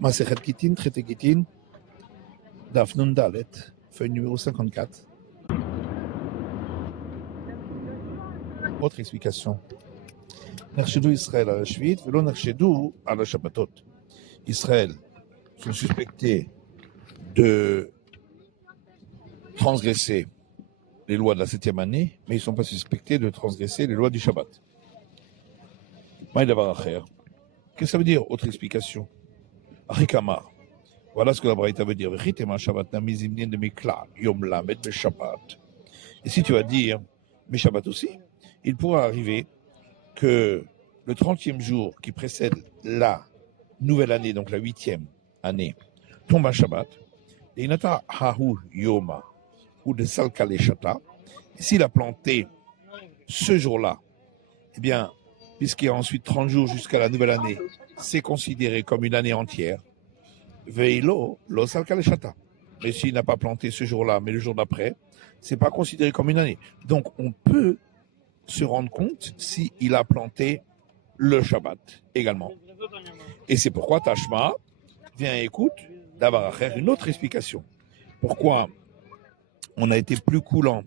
Masechet Gittin, traité Gittin, Daf Nun Dalet, feuille numéro 54. Autre explication. Nerchedou Israël à la Shvit, velo Nerchedou à la Shabbatot. Israël sont suspectés de transgresser les lois de la 7e année, mais ils ne sont pas suspectés de transgresser les lois du Shabbat. Qu'est-ce que ça veut dire? Autre explication. Achikamar. Voilà ce que la Braïta veut dire. Et si tu vas dire, mais Shabbat aussi, il pourra arriver que le 30e jour qui précède la nouvelle année, donc la 8e année, tombe un Shabbat. Et Inata Hahu Yoma ou de Salkaleshata. S'il a planté ce jour-là, eh bien, puisqu'il y a ensuite 30 jours jusqu'à la nouvelle année, c'est considéré comme une année entière. Veilo, lo Salkaleshata. Mais s'il n'a pas planté ce jour-là, mais le jour d'après, c'est pas considéré comme une année. Donc, on peut se rendre compte s'il a planté le Shabbat également. Et c'est pourquoi Tashma vient et écoute d'avoir une autre explication. Pourquoi on a été plus coulant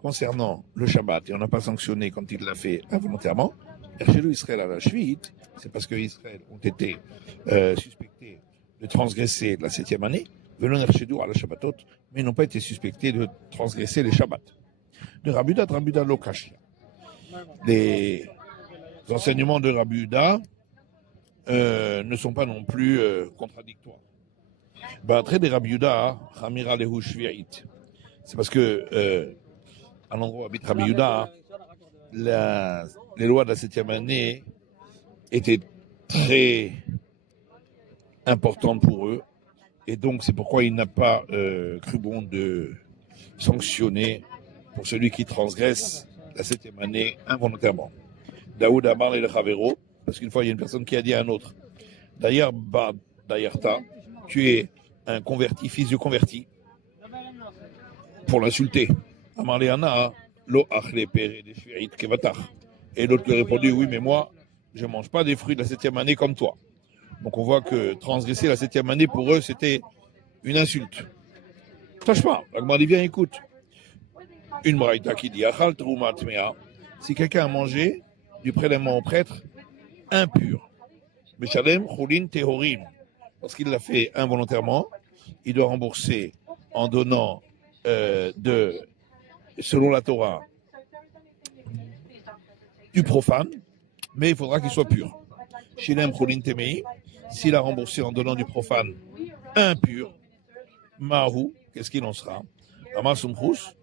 concernant le Shabbat et on n'a pas sanctionné quand il l'a fait involontairement. Chez Israël à la Shvit, c'est parce que Israël ont été suspectés de transgresser la 7e année, venant à la Shabbatot, mais n'ont pas été suspectés de transgresser les Shabbats. De Rabuda Lokashia. Les enseignements de Rabuda ne sont pas non plus contradictoires. Très des Rabuda, Ramira Lehu Shvi'it. C'est parce que à l'endroit où habite Rabbi Yehuda, les lois de la 7e année étaient très importantes pour eux. Et donc, c'est pourquoi il n'a pas cru bon de sanctionner pour celui qui transgresse la 7e année involontairement. Daoud a parlé le Chavero, parce qu'une fois, il y a une personne qui a dit à un autre, d'ailleurs, Dayarta, tu es un converti, fils de converti, pour l'insulter. Et l'autre lui a répondu, oui, mais moi, je ne mange pas des fruits de la 7e année comme toi. Donc on voit que transgresser la 7e année, pour eux, c'était une insulte. Tâche pas, Agmadi vient, écoute. Une braïta qui dit, si quelqu'un a mangé du prélèvement au prêtre impur, lorsqu'il l'a fait involontairement, il doit rembourser en donnant selon la Torah, du profane, mais il faudra qu'il soit pur. Shilem Cholin Temei, s'il a remboursé en donnant du profane impur, Mahu, qu'est-ce qu'il en sera? Rama Sumchus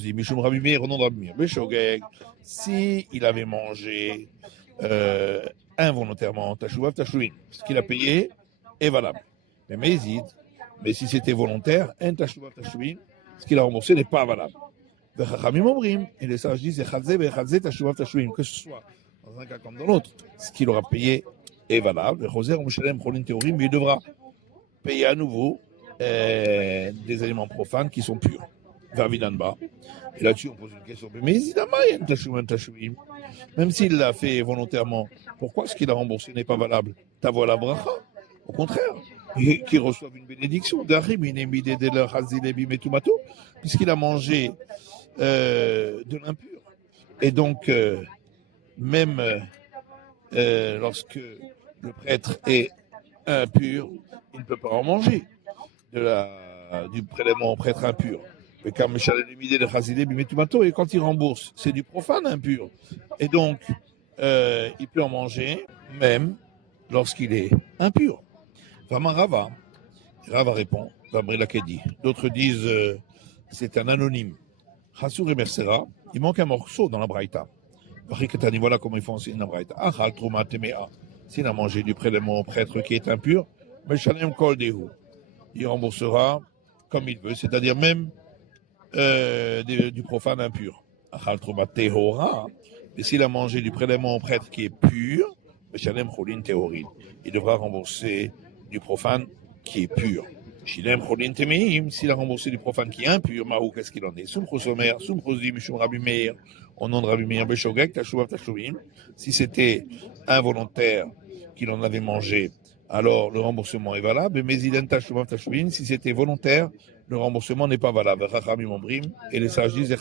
dit, Mishum Rabbi Meir, au nom de Rabbi Meir, Beshogeg, si il avait mangé involontairement, Tashuvav Tashuin, ce qu'il a payé est valable. Mais si c'était volontaire, un Tashuvav Tashuin, ce qu'il a remboursé n'est pas valable. Et les sages disent que ce soit dans un cas comme dans l'autre, ce qu'il aura payé est valable. Mais il devra payer à nouveau des aliments profanes qui sont purs. Et là-dessus, on pose une question. Mais même s'il l'a fait volontairement, pourquoi ce qu'il a remboursé n'est pas valable? T'as la bracha. Au contraire, qui reçoivent une bénédiction, puisqu'il a mangé de l'impur. Et donc, même lorsque le prêtre est impur, il ne peut pas en manger du prélèvement au prêtre impur. Et quand il rembourse, c'est du profane impur. Et donc, il peut en manger même lorsqu'il est impur. Vraiment Rava répond, d'autres disent c'est un anonyme. Chassour et Mersera, il manque un morceau dans la Braïta. Voilà comment ils font enseigner la Braïta. S'il a mangé du prélèvement au prêtre qui est impur, il remboursera comme il veut, c'est-à-dire même du profane impur. Mais s'il a mangé du prélèvement au prêtre qui est pur, il devra rembourser du profane qui est pur. S'il a remboursé du profane qui est impur, Mahou, qu'est-ce qu'il en est? Sumchus Omer, Sumchus di Mishum Rabbi Meir, au nom de Rabbi Meir, Beshogeg, Tashuvav Tashuvim, si c'était involontaire qu'il en avait mangé alors le remboursement est valable. Mais si c'était volontaire, le remboursement n'est pas valable. Et les sages disent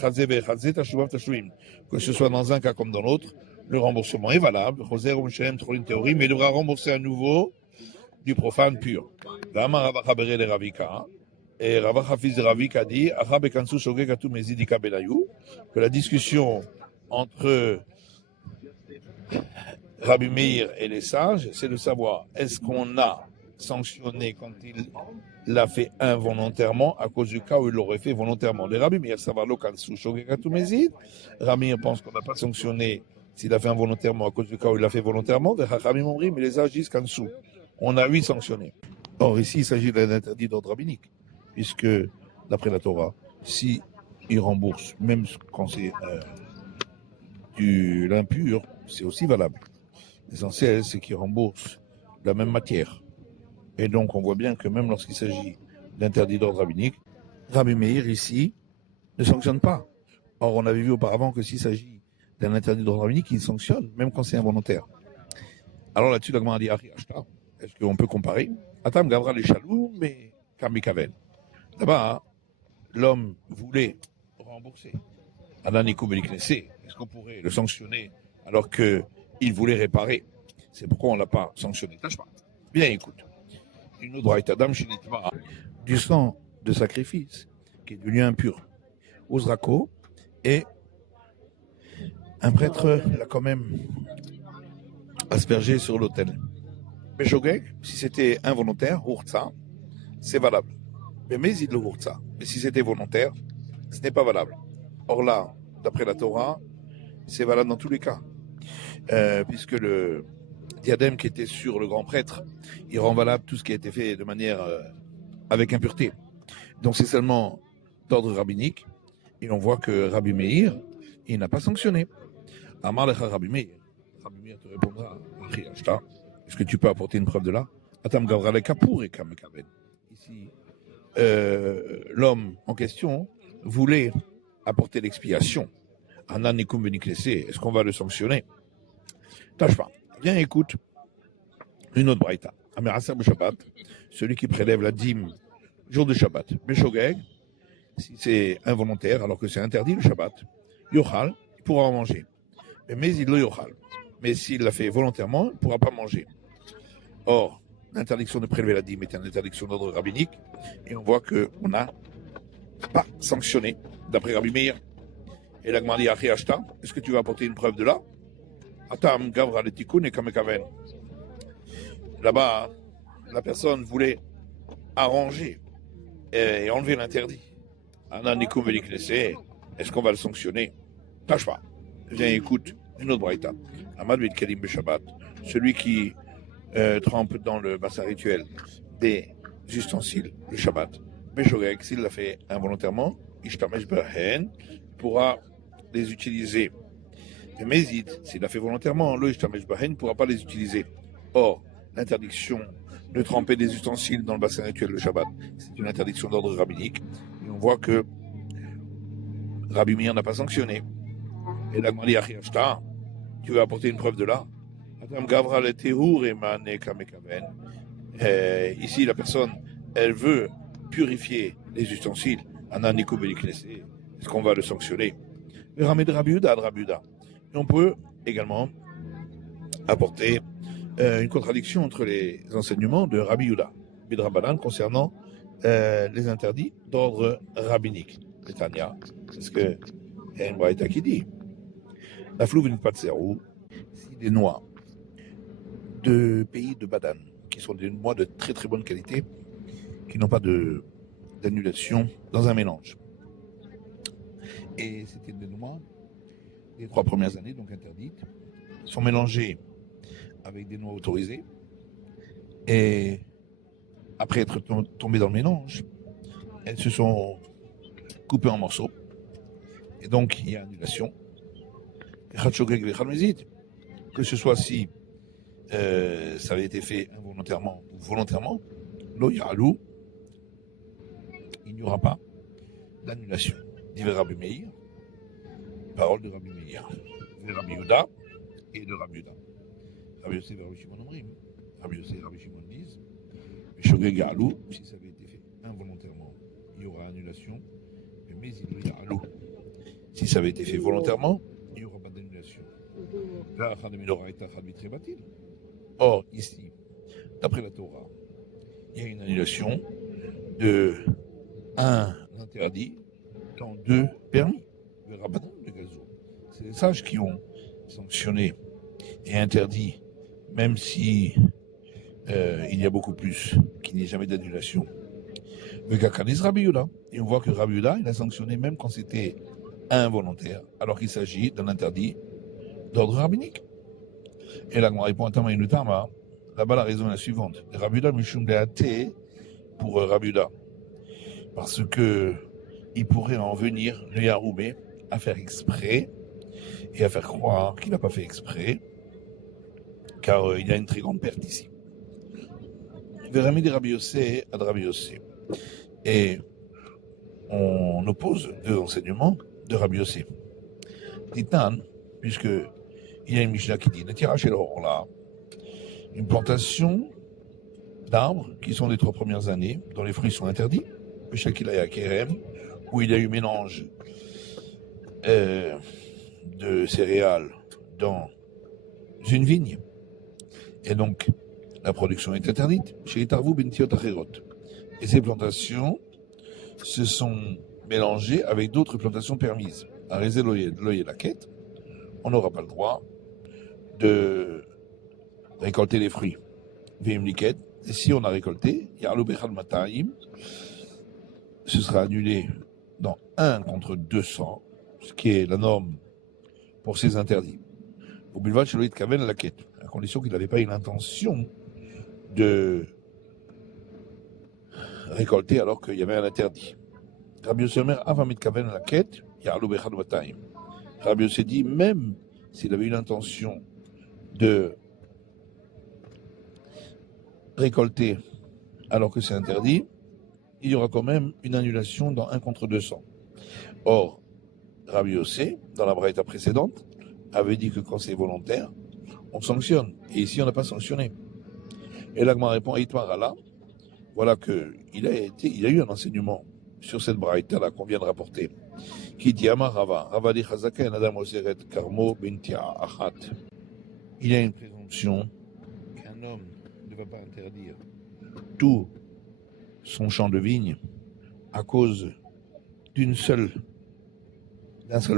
que ce soit dans un cas comme dans l'autre, le remboursement est valable. Mais il devra rembourser à nouveau du profane pur. Et Ravacha fils de Ravik a dit que la discussion entre Rabbi Meir et les sages, c'est de savoir est-ce qu'on a sanctionné quand il l'a fait involontairement à cause du cas où il l'aurait fait volontairement. Les Rabbi Meir Savarlo Kansu Shogekatu Mezid. Rabbi Meir pense qu'on n'a pas sanctionné s'il a fait involontairement à cause du cas où il l'a fait volontairement. Mais les sages disent Kansu. On a 8 sanctionnés. Or, ici, il s'agit d'un interdit d'ordre rabbinique, puisque, d'après la Torah, si il rembourse, même quand c'est de l'impur, c'est aussi valable. L'essentiel, c'est qu'il rembourse la même matière. Et donc, on voit bien que même lorsqu'il s'agit d'interdit d'ordre rabbinique, Rabbi Meir, ici, ne sanctionne pas. Or, on avait vu auparavant que s'il s'agit d'un interdit d'ordre rabbinique, il sanctionne, même quand c'est involontaire. Alors là-dessus, la Gemara dit, est-ce qu'on peut comparer Atam Gavra les Chaloum, mais Kamikaven. Là-bas, l'homme voulait rembourser. Ananikou Beliknessé, est-ce qu'on pourrait le sanctionner alors qu'il voulait réparer? C'est pourquoi on ne l'a pas sanctionné. Tâche pas. Bien, écoute. Une autre Adam Shinitma, du sang de sacrifice qui est devenu impur. Ozrako, et un prêtre l'a quand même aspergé sur l'autel. Meshogeg, si c'était involontaire, Hurtza, c'est valable. Mais il le Hurtza. Mais si c'était volontaire, ce n'est pas valable. Or là, d'après la Torah, c'est valable dans tous les cas. Puisque le diadème qui était sur le grand prêtre, il rend valable tout ce qui a été fait de manière avec impureté. Donc c'est seulement d'ordre rabbinique. Et on voit que Rabbi Meir, il n'a pas sanctionné. Amar lecha Rabbi Meir. Rabbi Meir te répondra, est-ce que tu peux apporter une preuve de là? Atam gavra le kapour et kamekaven. Ici, l'homme en question voulait apporter l'expiation. Ananikum beniklessé, est-ce qu'on va le sanctionner? Tâche pas. Viens, écoute. Une autre braïta. Amerasser Shabbat, celui qui prélève la dîme jour de Shabbat. Meshogeg, si c'est involontaire, alors que c'est interdit le Shabbat, Yochal, il pourra en manger. Mais il le Yochal. Mais s'il l'a fait volontairement, il ne pourra pas manger. Or, l'interdiction de prélever la dîme est une interdiction d'ordre rabbinique, et on voit qu'on n'a pas sanctionné, d'après Rabbi Meir. Et la Gemara dit Achi Ashta, est-ce que tu vas apporter une preuve de là? Atam Gavra le Tikkun et Kamekaven. Là-bas, la personne voulait arranger et enlever l'interdit. Ananikum Veliknessé, est-ce qu'on va le sanctionner? Tâche pas. Viens, écoute, une autre braïta. Amad Vid Kalim Beshabbat, celui qui trempe dans le bassin rituel des ustensiles du Shabbat. Beshogek, s'il l'a fait involontairement, Ishtamesh Behen, pourra les utiliser. Mais s'il l'a fait volontairement, le Ishtamesh Behen ne pourra pas les utiliser. Or, l'interdiction de tremper des ustensiles dans le bassin rituel du Shabbat, c'est une interdiction d'ordre rabbinique. Et on voit que Rabbi Meir n'a pas sanctionné. Et la Gemara dit Achi Ashta, tu veux apporter une preuve de là? Ici, la personne, elle veut purifier les ustensiles. Est-ce qu'on va le sanctionner? Et on peut également apporter une contradiction entre les enseignements de Rabbi Yehuda, Bidrabanan, concernant les interdits d'ordre rabbinique. Netanya, parce que il y a une braïta qui dit la flouve n'est pas de zéro, si des noix de pays de Badan, qui sont des noix de très très bonne qualité, qui n'ont pas d'annulation dans un mélange. Et c'était des noix des 3 premières années, donc interdites, sont mélangées avec des noix autorisées, et après être tombées dans le mélange, elles se sont coupées en morceaux, et donc il y a annulation. Que ce soit si ça avait été fait involontairement ou volontairement, il n'y aura pas d'annulation. Dit Rabbi Meir, parole de Rabbi Meir, de Rabbi Yehuda et de Rabbi Yehuda. Rabbi Yosef et Rabbi Shimon Omrim, Rabbi Yossi et Rabbi Shimon disent, Shogeg Ya'alou, si ça avait été fait involontairement, il y aura annulation, mais il y a Ya'alou. Si ça avait été fait volontairement, il n'y aura pas d'annulation. Or, ici, d'après la Torah, il y a une annulation de un interdit dans 2 permis. Le Rabbanan de Gazo. C'est les sages qui ont sanctionné et interdit, même si il y a beaucoup plus, qu'il n'y ait jamais d'annulation. Le Kakanis Rabbi Yehuda. Et on voit que Rabbi Yehuda, il a sanctionné même quand c'était involontaire, alors qu'il s'agit d'un interdit d'ordre rabbinique. Et là, on répond à Tama Inutama. Là-bas, la raison est la suivante. Rabbi Yehuda Mishum Deate pour Rabbi Yehuda. Parce que il pourrait en venir, le Yaroumé, à faire exprès et à faire croire qu'il n'a pas fait exprès, car il y a une très grande perte ici. Vérami de Rabbi Yossi à Rabbi Yossi. Et on oppose 2 enseignements de Rabbi Yossi. Titan, puisque il y a une Mishnah qui dit Netira chez là, une plantation d'arbres qui sont des 3 premières années, dont les fruits sont interdits, Shakilaya Kerem, où il y a eu mélange de céréales dans une vigne. Et donc, la production est interdite. Chez Itarvou Bentiot Acherot. Et ces plantations se sont mélangées avec d'autres plantations permises. À Rézé l'œil et la quête, on n'aura pas le droit de récolter les fruits. Vim liket. Et si on a récolté, Yarlo Bechal Mataim, ce sera annulé dans 1 contre 200, ce qui est la norme pour ces interdits. Au Bilval Sheloïd Kaven la quête, à condition qu'il n'avait pas eu l'intention de récolter alors qu'il y avait un interdit. Rabbi Yossi Omer Avamit Kaven la quête, Yarlo Bechad Wataim. Rabbi Yossi dit, même s'il avait eu l'intention de récolter alors que c'est interdit, il y aura quand même une annulation dans 1 contre 200. Or, Rabbi Yossi, dans la braïta précédente, avait dit que quand c'est volontaire, on sanctionne. Et ici, on n'a pas sanctionné. Et l'Agma répond, Itmar Allah, voilà qu'il a eu un enseignement sur cette braïta-là qu'on vient de rapporter, qui dit Amar Rava, Rava di Chazaka en Adam Oseret Karmo Bintia Achat. Il y a une présomption qu'un homme ne va pas interdire tout son champ de vigne à cause d'un seul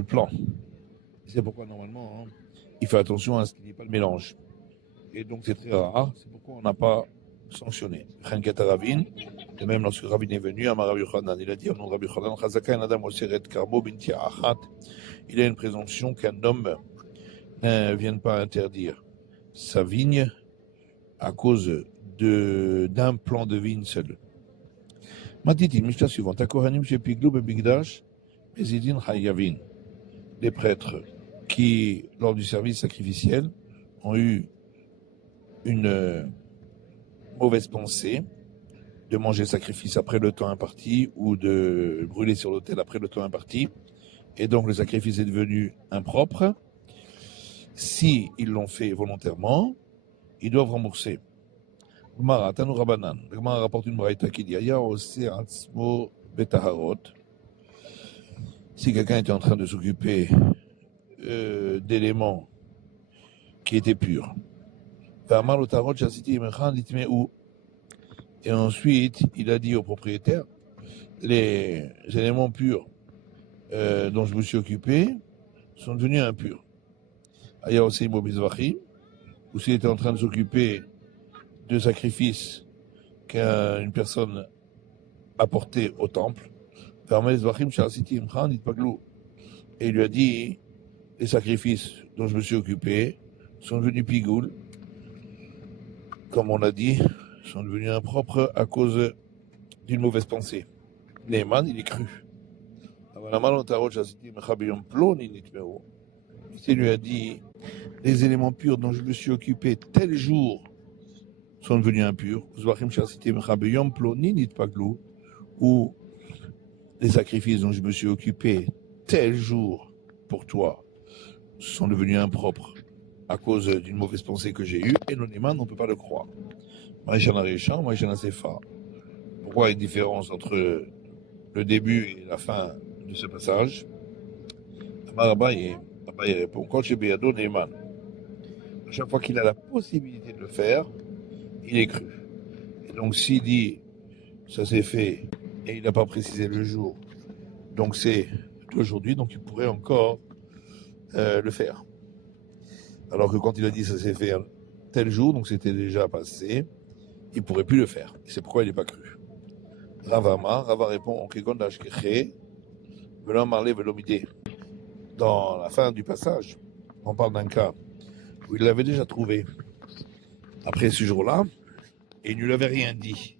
plan. C'est pourquoi normalement il fait attention à ce qu'il n'y ait pas de mélange. Et donc c'est très rare, c'est pourquoi on n'a pas sanctionné. De même lorsque Ravin est venu, Amar Rabbi Yochanan, il a dit au nom de Rabbi Yochanan, Chazaka en Adam Oseret Karmo Binti Achat, il y a une présomption qu'un homme ne vienne pas interdire sa vigne à cause d'un plan de vigne seul. Matiti, Mishnah suivante. Akohanim shepiglou bebigdash bezidin hayavin. Les prêtres qui, lors du service sacrificiel, ont eu une mauvaise pensée de manger le sacrifice après le temps imparti ou de brûler sur l'autel après le temps imparti, et donc le sacrifice est devenu impropre. Si ils l'ont fait volontairement, ils doivent rembourser. Gmara, Tanu Rabanan. Le Gmara rapporte une braïta qui dit Aya ose atzmo betaharot. Si quelqu'un était en train de s'occuper d'éléments qui étaient purs, et ensuite il a dit au propriétaire les éléments purs dont je me suis occupé sont devenus impurs. Aya ose imo bizvachim, ou s'il était en train de s'occuper de sacrifices qu'une personne apporté au temple, et il lui a dit les sacrifices dont je me suis occupé sont devenus pigoul, comme on l'a dit, sont devenus impropres à cause d'une mauvaise pensée. Neyman, il est cru. Il lui a dit les éléments purs dont je me suis occupé tel jour sont devenus impurs, ou les sacrifices dont je me suis occupé tel jour pour toi sont devenus impropres à cause d'une mauvaise pensée que j'ai eue, et l'oniman, on ne peut pas le croire. Moi, j'en ai Réchant, moi, j'en ai Sefa. Pourquoi il y a une différence entre le début et la fin de ce passage? Abaye répond, quand j'ai Béado Neyman, à chaque fois qu'il a la possibilité de le faire, il est cru. Et donc, s'il dit, ça s'est fait, et il n'a pas précisé le jour, donc c'est aujourd'hui, donc il pourrait encore le faire. Alors que quand il a dit ça s'est fait tel jour, donc c'était déjà passé, il ne pourrait plus le faire. Et c'est pourquoi il n'est pas cru. Rava répond, on kegon d'ashkeche, velant marlé velomidé. Dans la fin du passage, on parle d'un cas où il l'avait déjà trouvé après ce jour-là, et il ne lui avait rien dit.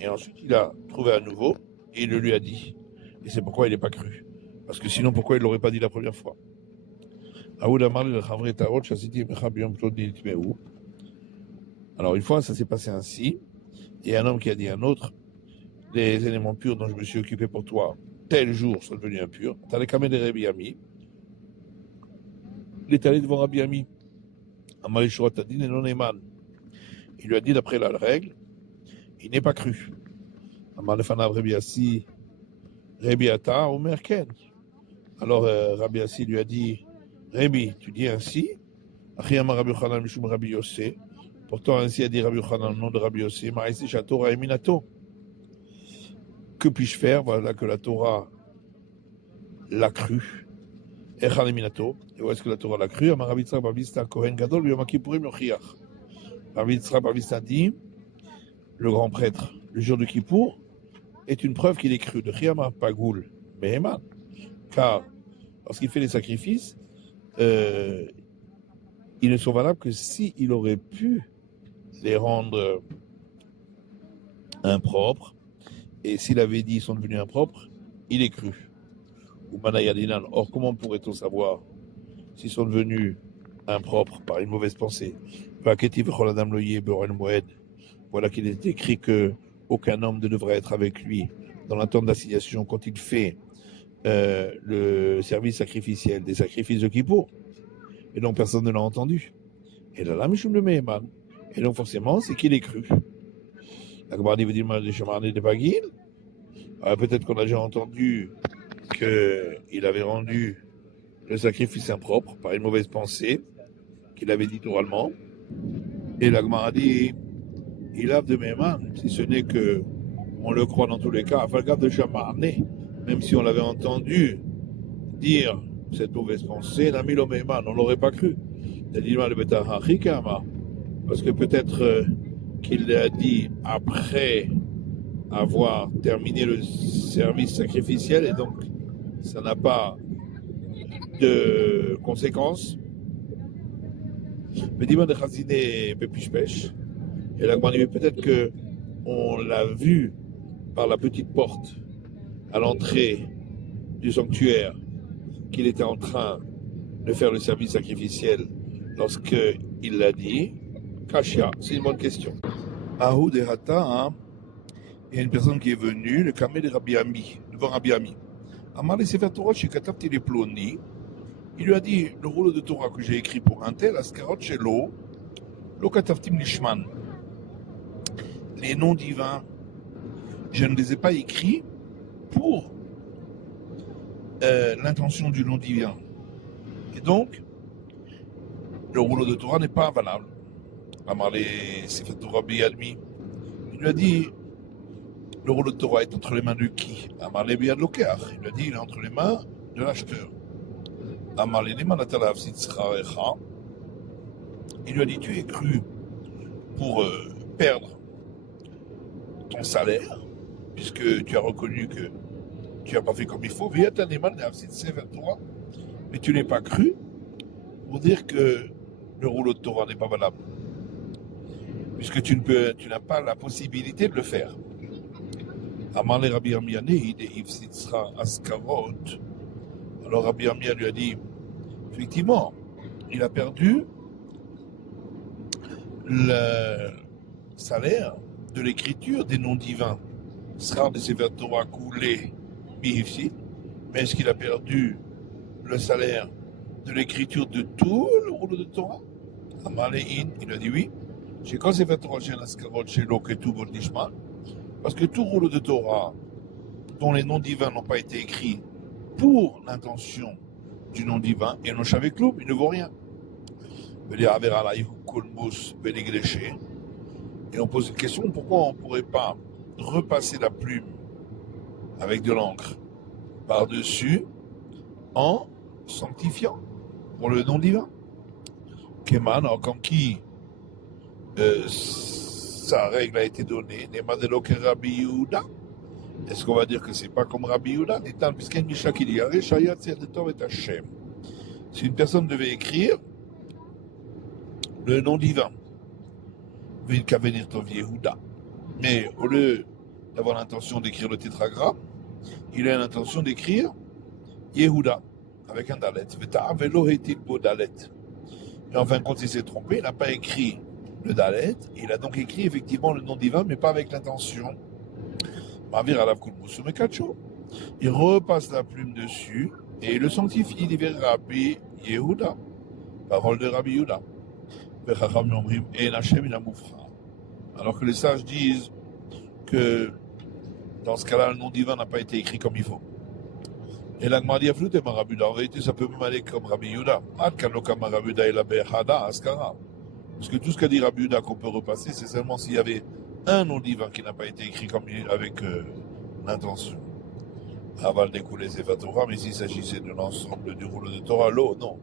Et ensuite, il a trouvé à nouveau, et il le lui a dit. Et c'est pourquoi il n'est pas cru. Parce que sinon, pourquoi il ne l'aurait pas dit la première fois? Alors, une fois, ça s'est passé ainsi. Il y a un homme qui a dit à un autre, les éléments purs dont je me suis occupé pour toi, tel jour sont devenus impurs. T'as les camés de Rabbi Ami. Il est allé devant Rabbi Ami. Il lui a dit, d'après la règle, il n'est pas cru. Alors Rabbi Assi lui a dit, Rabbi, tu dis ainsi? Pourtant ainsi a dit Rabbi Yochanan, le nom de Rabbi Yossi, que puis-je faire? Voilà que la Torah l'a cru. Et où est-ce que la Torah l'a cru? Rabbi Yitzhak bar Avista Kohen Gadol Yom Kippourim Yochiach. Rabbi Yitzhak bar Avista dit, le grand prêtre, le jour de Kippour, est une preuve qu'il est cru. De Chiyama Pagoul Meheman. Car lorsqu'il fait les sacrifices, ils ne sont valables que s'il aurait pu les rendre impropres. Et s'il avait dit qu'ils sont devenus impropres, il est cru. Or, comment pourrait-on savoir s'ils sont devenus impropres par une mauvaise pensée? Voilà qu'il est écrit que aucun homme ne devrait être avec lui dans l'attente d'assignation quand il fait le service sacrificiel des sacrifices de Kippour. Et donc personne ne l'a entendu. Et là, Mishum le Meheman. Et donc forcément, c'est qu'il est cru. La Gemara dit de Bagil. Peut-être qu'on a déjà entendu qu'il avait rendu le sacrifice impropre par une mauvaise pensée qu'il avait dit oralement. Et la Gemara dit, il a de Meheman, si ce n'est que on le croit dans tous les cas, Afalgav de Shamarné, même si on l'avait entendu dire cette mauvaise pensée, Namilo Meheman, on ne l'aurait pas cru. Parce que peut-être qu'il l'a dit après avoir terminé le service sacrificiel et donc ça n'a pas de conséquences. Mais dis-moi de Chaziné Pépich-Pêche. Et là, peut-être qu'on l'a vu par la petite porte à l'entrée du sanctuaire qu'il était en train de faire le service sacrificiel lorsqu'il l'a dit. Kashia, c'est une bonne question. Ahou de Hata, il y a une personne qui est venue, le camé de Rabbi Ami, devant Rabbi Ami. Amar les Sefer Torah chez Katavti les Ploni, il lui a dit, le rouleau de Torah que j'ai écrit pour un tel, Askarot chez l'eau, Lo Katavtim Lishman. Les noms divins, je ne les ai pas écrits pour l'intention du nom divin. Et donc, le rouleau de Torah n'est pas valable. Amarlé Sefer Torah Biyadmi. Il lui a dit, le rouleau de Torah est entre les mains de qui? Amarlé Biyad Lokeach. Il lui a dit, il est entre les mains de l'acheteur. Amarlé Neman Atalav Sitzrarecha. Il lui a dit, tu es cru pour perdre ton salaire, puisque tu as reconnu que tu n'as pas fait comme il faut, mais tu n'es pas cru pour dire que le rouleau de Torah n'est pas valable, puisque tu n'as pas la possibilité de le faire. Amarle Rabbi Amiane, il sera askarot. Alors Rabbi Amia lui a dit, effectivement, il a perdu le salaire de l'écriture des noms divins. Sera de Sefer Torah coulé, Bihifsi, Mais est-ce qu'il a perdu le salaire de l'écriture de tout le rouleau de Torah? Amaléin, il a dit oui. Chez quand c'est fait Torah, chez l'Askarot, chez l'Ok et tout, Nishma. Parce que tout rouleau de Torah dont les noms divins n'ont pas été écrits pour l'intention du nom divin, et non avec l'eau, il ne vaut rien. Et on pose une question, pourquoi on ne pourrait pas repasser la plume avec de l'encre par-dessus en sanctifiant pour le nom divin? Keman, comme qui sa règle a été donnée, Rabbi Yehuda. Est-ce qu'on va dire que c'est pas comme Rabbi Yehuda? Puisqu'il y a une Mishnah qui dit si une personne devait écrire le nom divin, mais au lieu d'avoir l'intention d'écrire le tétragramme, il a l'intention d'écrire Yehuda avec un dalet. Et en fin de compte, il s'est trompé, il n'a pas écrit le dalet, il a donc écrit effectivement le nom divin, mais pas avec l'intention. Il repasse la plume dessus et il le sanctifie. Il dit Rabbi Yehuda, parole de Rabbi Yehuda. Alors que les sages disent que dans ce cas-là, le nom divin n'a pas été écrit comme il faut. Et l'Agma dit Rabbi Yehuda. En réalité, ça peut même aller comme Rabbi Yehuda. Parce que tout ce qu'a dit Rabbi Yehuda qu'on peut repasser, c'est seulement s'il y avait un nom divin qui n'a pas été écrit comme avec l'intention. Aval découler Sefer Torah, mais s'il s'agissait de l'ensemble du rouleau de Torah, l'eau, non.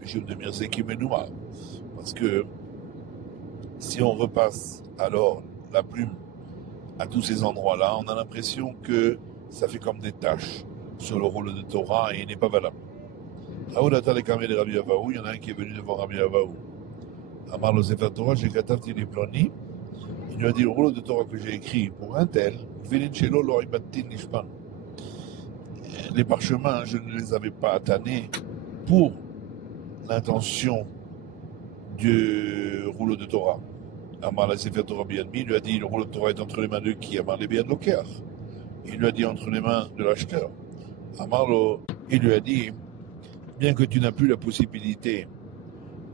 Je me demande c'est qui Menuma. Parce que si on repasse alors la plume à tous ces endroits-là, on a l'impression que ça fait comme des taches sur le rouleau de Torah et il n'est pas valable. Il y en a un qui est venu devant Rabbi Avaou. Amar le Sefer Torah, j'ai katavti les plani. Il lui a dit le rouleau de Torah que j'ai écrit pour un tel, les parchemins, je ne les avais pas tannés pour l'intention du rouleau de Torah. Amar la Sefer Torah Bianmi lui a dit le rouleau de Torah est entre les mains de qui? Amar les Bian Loker. Il lui a dit entre les mains de l'acheteur. Amar il lui a dit bien que tu n'as plus la possibilité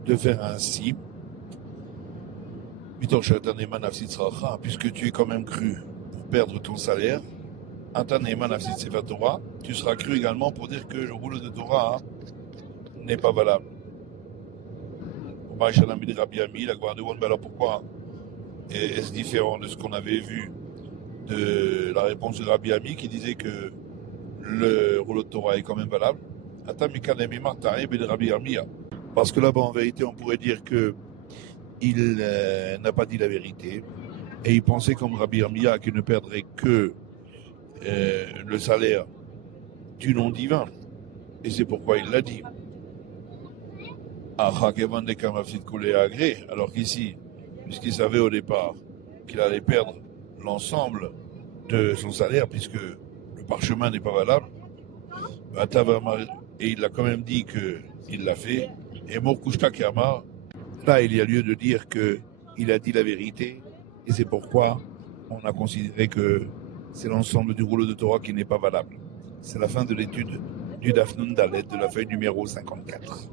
de faire ainsi, puisque tu es quand même cru pour perdre ton salaire, tu seras cru également pour dire que le rouleau de Torah n'est pas valable. Alors pourquoi est-ce différent de ce qu'on avait vu de la réponse de Rabbi Ami qui disait que le rouleau de Torah est quand même valable? Parce que là-bas, en vérité, on pourrait dire que il n'a pas dit la vérité et il pensait comme Rabbi Armia qu'il ne perdrait que le salaire du nom divin et c'est pourquoi il l'a dit. Alors qu'ici, puisqu'il savait au départ qu'il allait perdre l'ensemble de son salaire puisque le parchemin n'est pas valable, et il a quand même dit qu'il l'a fait, et Morkushta Kamar, là il y a lieu de dire qu'il a dit la vérité, et c'est pourquoi on a considéré que c'est l'ensemble du rouleau de Torah qui n'est pas valable. C'est la fin de l'étude du Daf Nun Dalet de la feuille numéro 54.